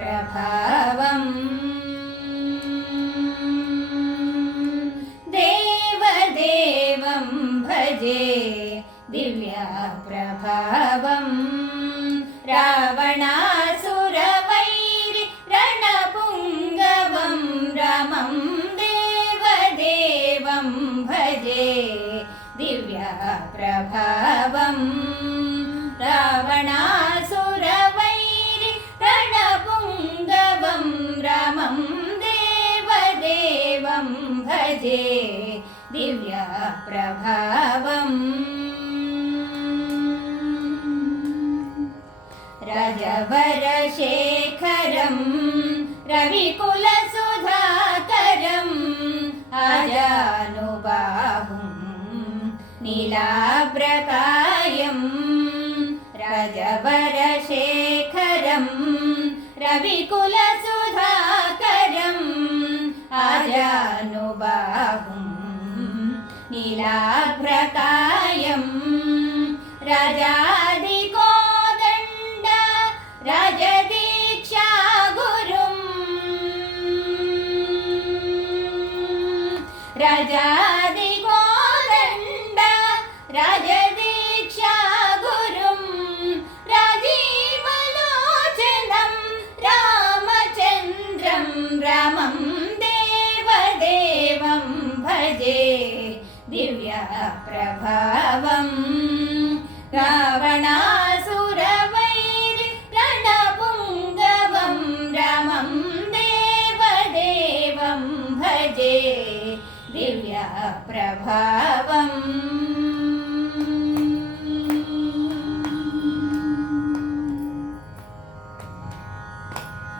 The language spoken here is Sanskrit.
प्रभावम् देवदेवं भजे दिव्या प्रभावम् रावणासुरवैरि रणपुङ्गवं रामं देवदेवं भजे दिव्या प्रभावम् रावणासुरवैरि रणपुङ्गवं रामं देवदेवं भजे दिव्या प्रभावम् रजवरशेखरं रविकुलसुधाकरम् आजानुबाहुं नीलाभ्रकायम् रजवरशेखरं रविकुलसुधाकरम् आजानुबाहुं नीलाभ्रकायम् राजादिकोदण्ड राजदीक्षा गुरुम् राजादिकोदण्ड राजदीक्षा गुरुम् राजीवलोचनं रामचन्द्रं रामं देवदेवं भजे दिव्या प्रभावम् रावणासुरवैरि रणपुङ्गवं रामं देवदेवं भजे दिव्या प्रभावम्।